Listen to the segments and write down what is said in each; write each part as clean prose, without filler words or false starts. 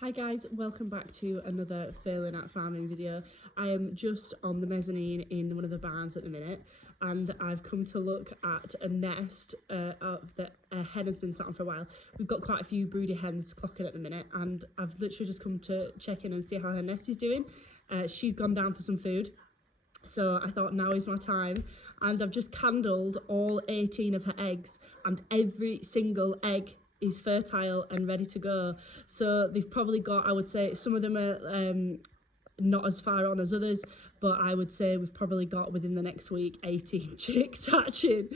Hi guys, welcome back to another failing at farming video. I am just on the mezzanine in one of the barns at the minute, and I've come to look at a nest that a hen has been sat on for a while. We've got quite a few broody hens clocking at the minute, and I've literally just come to check in and see how her nest is doing. She's gone down for some food, so I thought now is my time, and I've just candled all 18 of her eggs, and every single egg is fertile and ready to go. So they've probably got, I would say, some of them are not as far on as others, but I would say we've probably got within the next week 18 chicks hatching.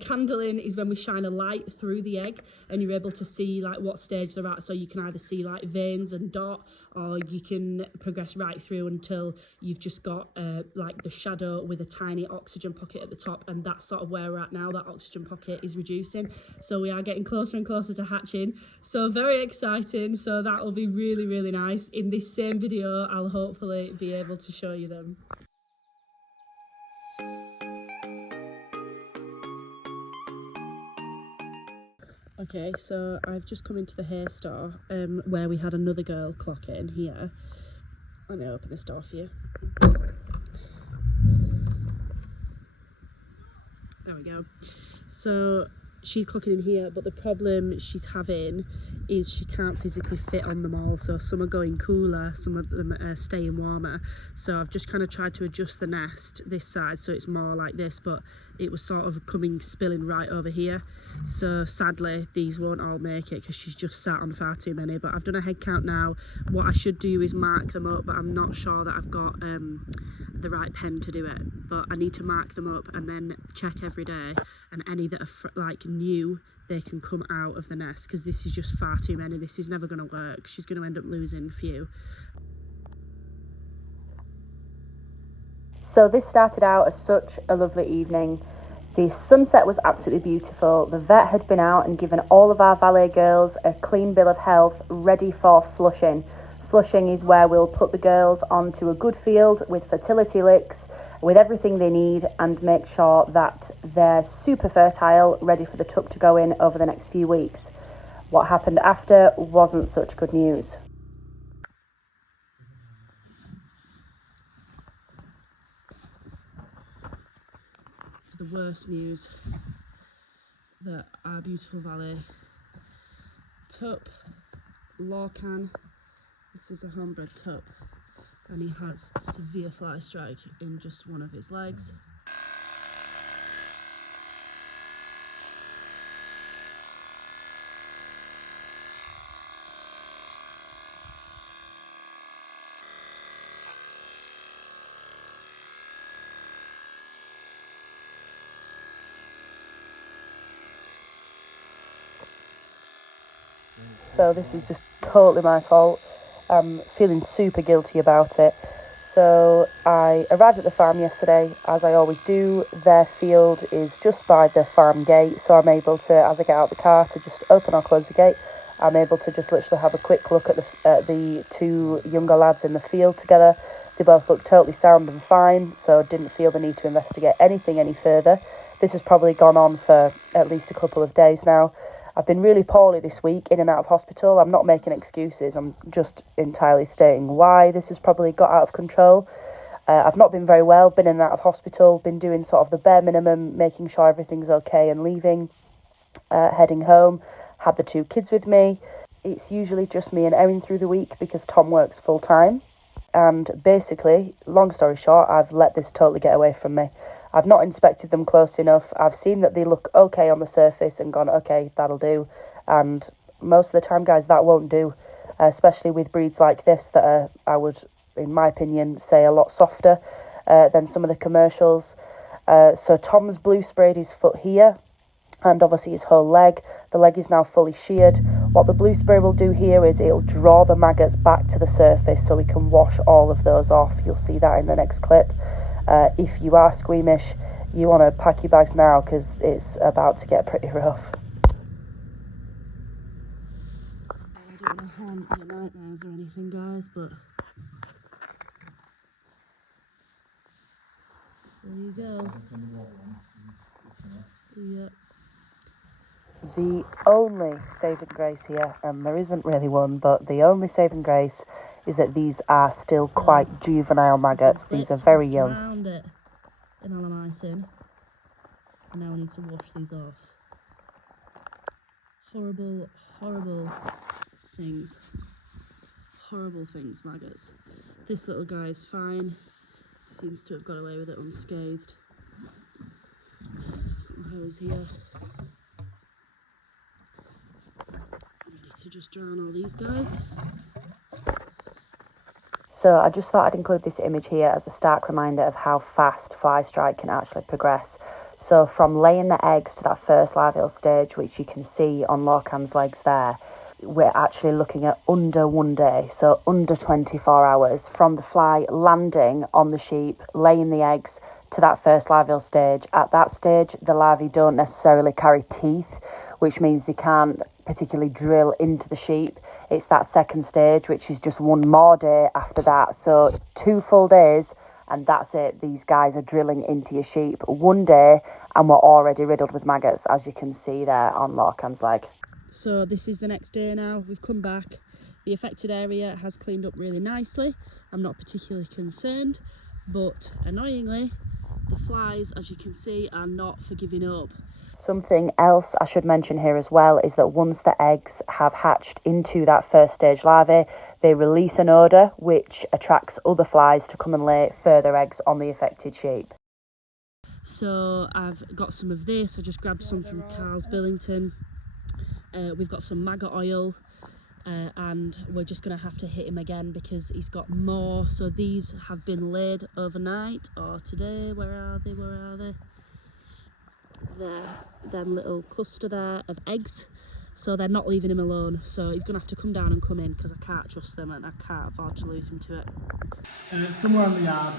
Candling is when we shine a light through the egg and you're able to see like what stage they're at, so you can either see like veins and dot, or you can progress right through until you've just got like the shadow with a tiny oxygen pocket at the top, and that's sort of where we're at now. That oxygen pocket is reducing, so we are getting closer and closer to hatching, so very exciting. So that will be really, really nice. In this same video I'll hopefully be able to show you them. Okay, so I've just come into the hay store where we had another girl clock in here. Let me open this door for you. There we go. So she's clocking in here, but the problem she's having is she can't physically fit on them all. So some are going cooler, some of them are staying warmer. So I've just kind of tried to adjust the nest this side so it's more like this, but it was sort of spilling right over here. So sadly these won't all make it because she's just sat on far too many. But I've done a head count now. What I should do is mark them up, but I'm not sure that I've got the right pen to do it. But I need to mark them up and then check every day, and any that are like new, they can come out of the nest, because this is just far too many. This is never going to work. She's going to end up losing a few. So this started out as such a lovely evening. The sunset was absolutely beautiful. The vet had been out and given all of our Valais girls a clean bill of health ready for flushing. Flushing is where we'll put the girls onto a good field with fertility licks, with everything they need, and make sure that they're super fertile, ready for the tuck to go in over the next few weeks. What happened after wasn't such good news. The worst news that our beautiful Valais Tup, Lorcán, this is a homebred Tup, and he has severe Flystrike in just one of his legs. So this is just totally my fault. I'm feeling super guilty about it. So I arrived at the farm yesterday, as I always do. Their field is just by the farm gate, so I'm able to, as I get out of the car, to just open or close the gate. I'm able to just literally have a quick look at the two younger lads in the field together. They both look totally sound and fine, so didn't feel the need to investigate anything any further. This has probably gone on for at least a couple of days now. I've been really poorly this week, in and out of hospital. I'm not making excuses, I'm just entirely stating why this has probably got out of control. I've not been very well, been in and out of hospital, been doing sort of the bare minimum, making sure everything's okay and leaving, heading home, had the two kids with me. It's usually just me and Erin through the week because Tom works full time. And basically, long story short, I've let this totally get away from me. I've not inspected them close enough. I've seen that they look okay on the surface and gone, okay, that'll do. And most of the time, guys, that won't do, especially with breeds like this that are, I would, in my opinion, say a lot softer than some of the commercials. So Tom's blue sprayed his foot here, and obviously his whole leg. The leg is now fully sheared. What the blue spray will do here is it'll draw the maggots back to the surface so we can wash all of those off. You'll see that in the next clip. If you are squeamish, you want to pack your bags now because it's about to get pretty rough. I don't want to haunt your nightmares or anything, guys, but there you go. Yep. The only saving grace here, and there isn't really one, but the only saving grace is that these are still quite juvenile maggots. These are very young. Drowned it in alomycin. And now I need to wash these off. Horrible, horrible things. Horrible things, maggots. This little guy is fine. He seems to have got away with it unscathed. Hose here. Ready to just drown all these guys. So I just thought I'd include this image here as a stark reminder of how fast Flystrike can actually progress. So from laying the eggs to that first larval stage, which you can see on Lorcán's legs there, we're actually looking at under 1 day, so under 24 hours from the fly landing on the sheep, laying the eggs to that first larval stage. At that stage, the larvae don't necessarily carry teeth, which means they can't particularly drill into the sheep. It's that second stage, which is just 1 more day after that. So 2 full days, and that's it. These guys are drilling into your sheep. 1 day, and we're already riddled with maggots, as you can see there on Lorcán's leg. So this is the next day now. We've come back. The affected area has cleaned up really nicely. I'm not particularly concerned, but annoyingly, the flies, as you can see, are not for giving up. Something else I should mention here as well is that once the eggs have hatched into that first stage larvae, they release an odour which attracts other flies to come and lay further eggs on the affected sheep. So I've got some of this. I just grabbed some from Carl's Billington. We've got some maggot oil, and we're just going to have to hit him again because he's got more. So these have been laid overnight or today. Where are they? There, them little cluster there of eggs. So they're not leaving him alone. So he's going to have to come down and come in because I can't trust them and I can't afford to lose him to it. Somewhere in the yard.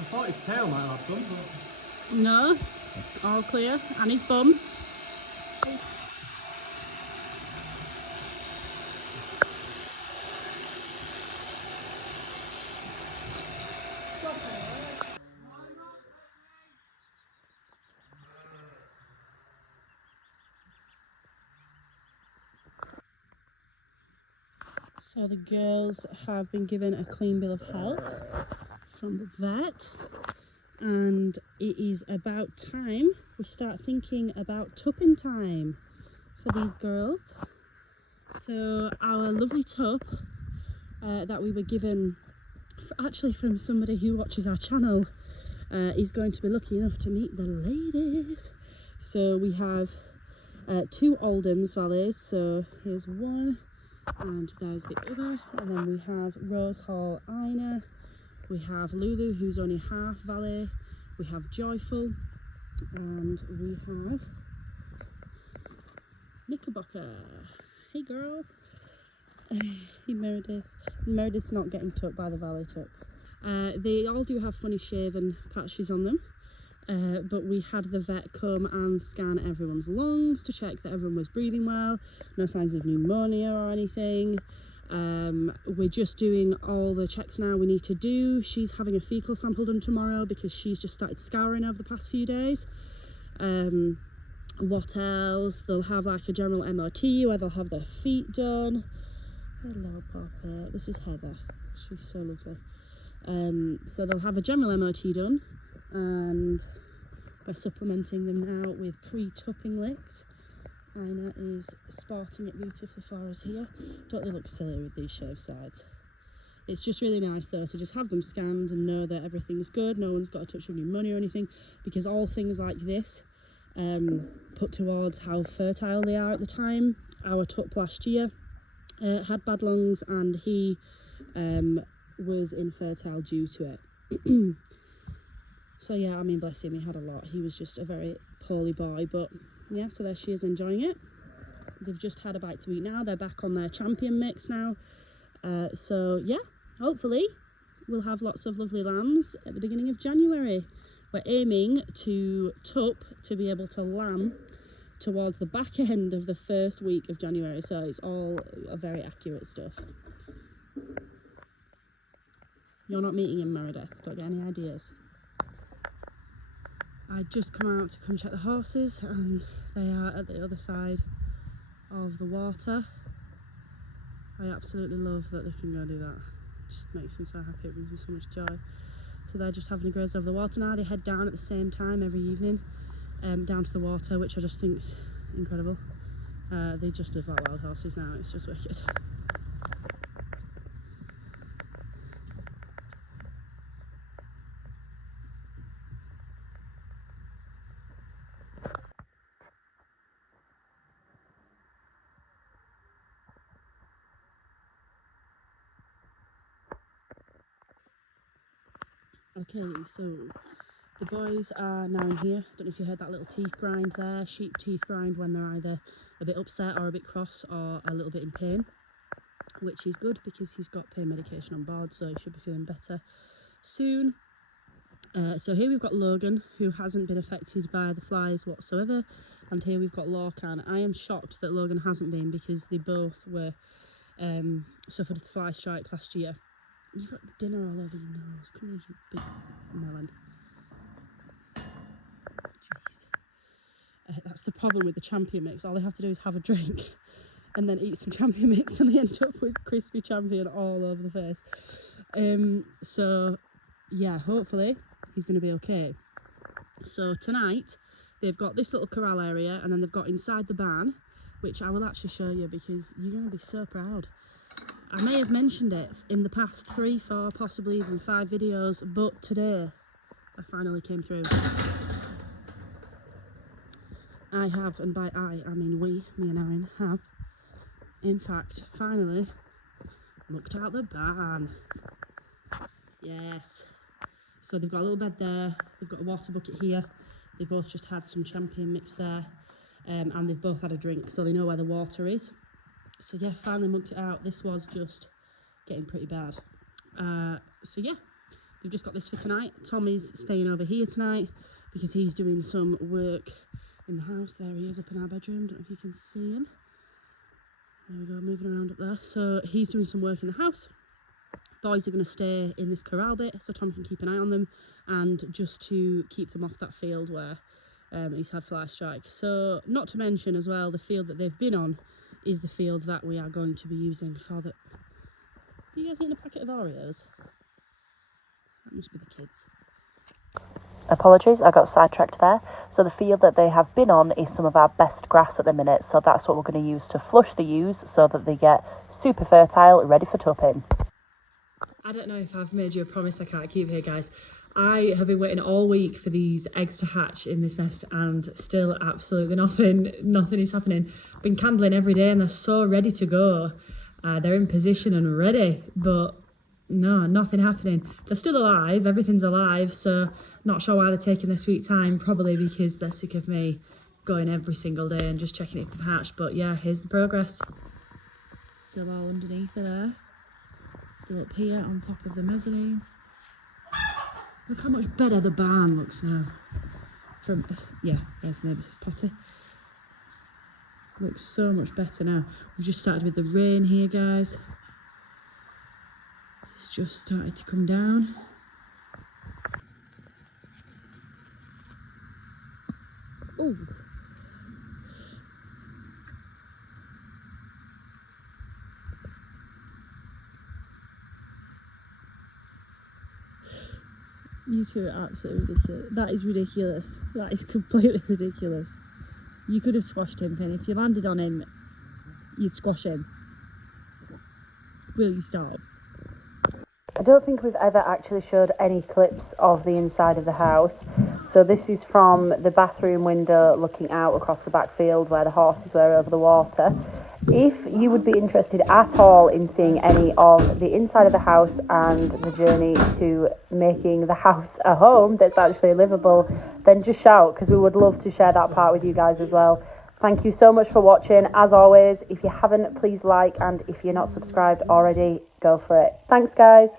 I thought his tail might have some, but... No, all clear. And his bum. So the girls have been given a clean bill of health from the vet, and it is about time we start thinking about tupping time for these girls. So our lovely tup that we were given actually from somebody who watches our channel is going to be lucky enough to meet the ladies. So we have 2 Oldhams Valais, so here's one and there's the other, and then we have Rose Hall Ina, we have Lulu who's only half Valais, we have Joyful, and we have Knickerbocker. Hey girl. Hey Meredith. Meredith's not getting tucked by the Valais tup. They all do have funny shaven patches on them, but we had the vet come and scan everyone's lungs to check that everyone was breathing well, no signs of pneumonia or anything. We're just doing all the checks now we need to do. She's having a fecal sample done tomorrow because she's just started scouring over the past few days. What else? They'll have like a general MOT where they'll have their feet done. Hello Poppy, this is Heather, she's so lovely. So they'll have a general MOT done, and we're supplementing them now with pre-tupping licks. Ina is sporting it beautifully for us here. Don't they look silly with these shaved sides? It's just really nice though to just have them scanned and know that everything's good, no one's got a touch of pneumonia or anything, because all things like this put towards how fertile they are at the time. Our tup last year had bad lungs and he was infertile due to it. So yeah, I mean bless him, he had a lot. He was just a very poorly boy, but yeah, so there she is enjoying it. They've just had a bite to eat now. They're back on their champion mix now. So yeah, hopefully we'll have lots of lovely lambs at the beginning of January. We're aiming to be able to lamb towards the back end of the first week of January, so it's all very accurate stuff. You're not meeting him, Meredith, don't get any ideas. I just come out to come check the horses, and they are at the other side of the water. I absolutely love that they can go do that. It just makes me so happy, it brings me so much joy. So they're just having a graze over the water now. They head down at the same time every evening, down to the water, which I just think is incredible. They just live like wild horses now, it's just wicked. Okay, so the boys are now in here. Don't know if you heard that little teeth grind there. Sheep teeth grind when they're either a bit upset or a bit cross or a little bit in pain, which is good because he's got pain medication on board, so he should be feeling better soon. So here we've got Logan, who hasn't been affected by the flies whatsoever, and here we've got Lorcán. I am shocked that Logan hasn't been, because they both were suffered Flystrike last year. You've got dinner all over your nose. Come here, you big melon. Jeez. That's the problem with the champion mix. All they have to do is have a drink and then eat some champion mix, and they end up with crispy champion all over the face. So yeah, hopefully he's going to be okay. So tonight they've got this little corral area, and then they've got inside the barn, which I will actually show you because you're going to be so proud. I may have mentioned it in the past 3, 4, possibly even 5 videos, but today I finally came through. I have, and by I mean we, me and Aaron, have in fact finally looked out the barn. Yes. So they've got a little bed there, they've got a water bucket here, they've both just had some champion mix there, and they've both had a drink, so they know where the water is. So yeah, finally mugged it out. This was just getting pretty bad. So yeah, they've just got this for tonight. Tommy's staying over here tonight because he's doing some work in the house. There he is up in our bedroom. Don't know if you can see him. There we go, moving around up there. So he's doing some work in the house. Boys are going to stay in this corral bit so Tom can keep an eye on them, and just to keep them off that field where he's had Flystrike. So not to mention as well, the field that they've been on is the field that we are going to be using for the... Are you guys eating a packet of Oreos? That must be the kids. Apologies, I got sidetracked there. So the field that they have been on is some of our best grass at the minute, so that's what we're going to use to flush the ewes so that they get super fertile, ready for tupping. I don't know if I've made you a promise I can't keep here, guys. I have been waiting all week for these eggs to hatch in this nest, and still absolutely nothing is happening. Been candling every day and they're so ready to go. They're in position and ready, but no, nothing happening. They're still alive, everything's alive, so not sure why they're taking their sweet time, probably because they're sick of me going every single day and just checking if they've hatched. But yeah, here's the progress. Still all underneath there. Still up here on top of the mezzanine. Look how much better the barn looks now. Yeah, there's Mavis's potty. Looks so much better now. We've just started with the rain here, guys. It's just started to come down. Oh. You two are absolutely ridiculous. That is ridiculous. That is completely ridiculous. You could have squashed him, Finn. If you landed on him, you'd squash him. Will you stop? I don't think we've ever actually showed any clips of the inside of the house. So this is from the bathroom window looking out across the back field where the horses were over the water. If you would be interested at all in seeing any of the inside of the house and the journey to making the house a home that's actually livable, then just shout, because we would love to share that part with you guys as well. Thank you so much for watching. As always, if you haven't, please like, and if you're not subscribed already, go for it. Thanks, guys.